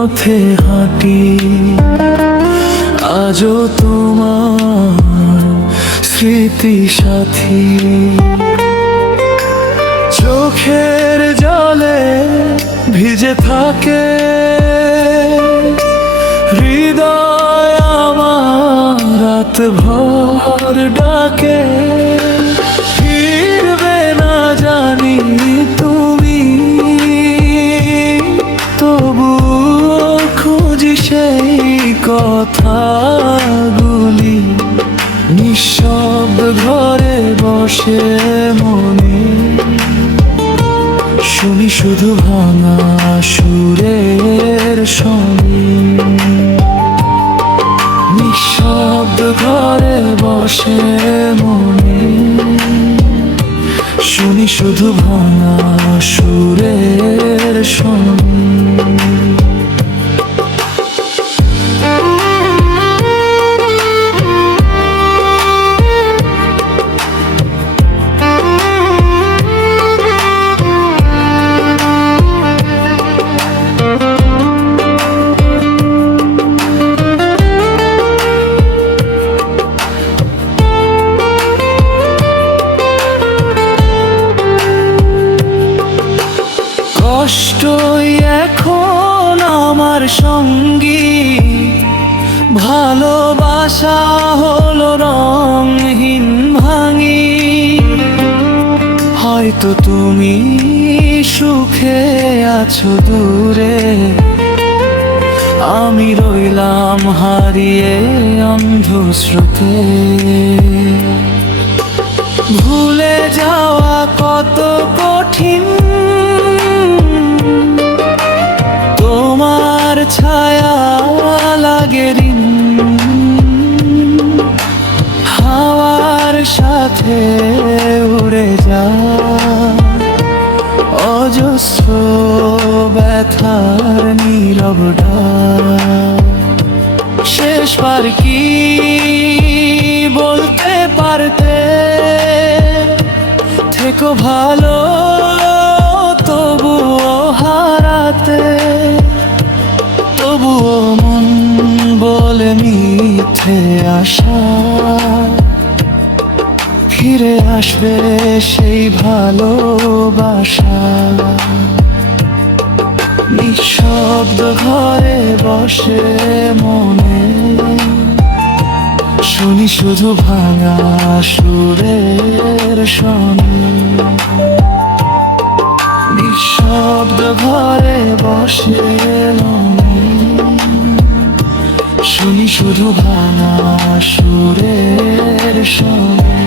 পথে হাঁটি, আজও তোমার স্মৃতি সাথী। চোখের জলে ভিজে থাকে হৃদয় আমার, রাত ভর ডাকে। ফিরবে না জানি তুমি, তবু খুঁজি সেই কথাগুলি। নিঃশব্দ ঘরে বসে মনে শুনি শুধু ভাঙা সুরের শনি। নিঃশব্দ ঘরে বসে মনে শুনি শুধু ভাঙা সুরের শনি। কষ্টই এখন আমার সঙ্গী, ভালোবাসা হলো রংহীন ভাঙি। হয়তো তুমি সুখে আছো দূরে, আমি রইলাম হারিয়ে অন্ধ স্রোতে। ভুলে যাওয়া কত কঠিন, তোমার ছায়া লাগে ঋণ। হাওয়ার সাথে উড়ে যায় অজস্র ব্যথার নীরব ডাক। শেষবার কি বলতে পারতে, থেকো ভালো তবুও হারাতে। তবুও মন বলে মিথ্যে আশা, ফিরে আসবে সেই ভালোবাসা। নিঃশব্দ ঘরে বসে মনে শুনি শুধু ভাঙা সুরের শনি। নিঃশব্দ ঘরে বসে মনে শুনি শুধু ভাঙা সুরের শনি।